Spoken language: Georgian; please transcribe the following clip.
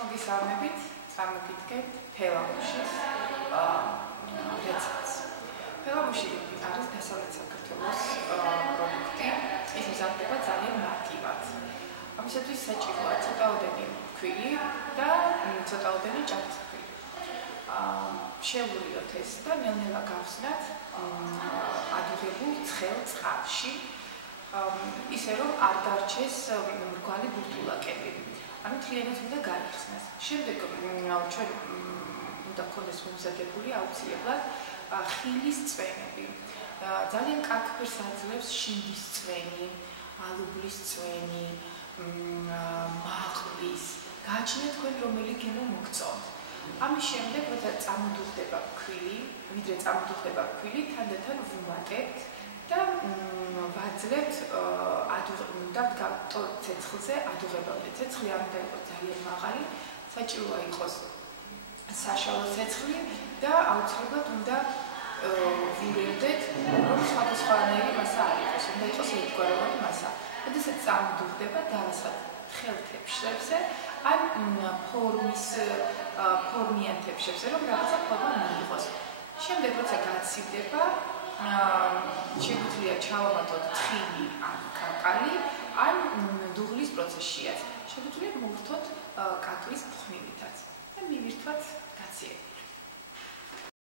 მოგესალმებით, წარმოგიდგენთ ფელამუშის რეცეპტს. ფელამუში არის დასავლეთ საქართველოს პროდუქტი, ის მზადდება ძალიან მარტივად. ამისათვის საჭიროა ცოტაოდენი ქვილი და ცოტაოდენი ჭადრქვილი. შევურიოთ ეს და ნელ-ნელა გავხსნათ ადუღებულ ცხელ წყალში, ისე რომ არ დარჩეს მრგვალი ბურთულაკები. ანუ მთლიანად უნდა გაიხსნას. შემდეგ ჩვენ უნდა გქონდეს მომზადებული აუცილებლად ხილის წვენები. ძალიან კარგ ფერს აძლევს შინდის წვენი, ალუბლის წვენი, მაყლის. გააჩნიათ თქვენ რომელი გემო მოგწონთ. ამის შემდეგ, როცა წამოდუხდება ქვილი, ვიდრე წამოდუხდება ქვილი, თანდათან ვუმატებთ და ვაძლევთ და ვდგავთ ცეცხლზე ადუღებამდე. ცეცხლი არ უნდა იყოს ძალიან მაღალი, საჭიროა იყოს საშუალო ცეცხლი და აუცილებლად უნდა ვურევდეთ, რომ სხვადასხვანაირი მასა არ იყოს, უნდა იყოს ერთგვაროვანი მასა. როდესაც წამოდუხდება, დავასხათ თხელ თეფშებზე, ან ფორმიან თეფშებზე, რომ რაღაცა ფორმა მიიღოს. შემდეგ, როცა გაცივდება, შეგვიძლია ჩავამატოთ თხილი ან კაკალი, ან დუღლის პროცესშიაც. შეგვიძლია მოვხდოთ კაკლის ფხვნილითაც და მივირთვათ გაციები.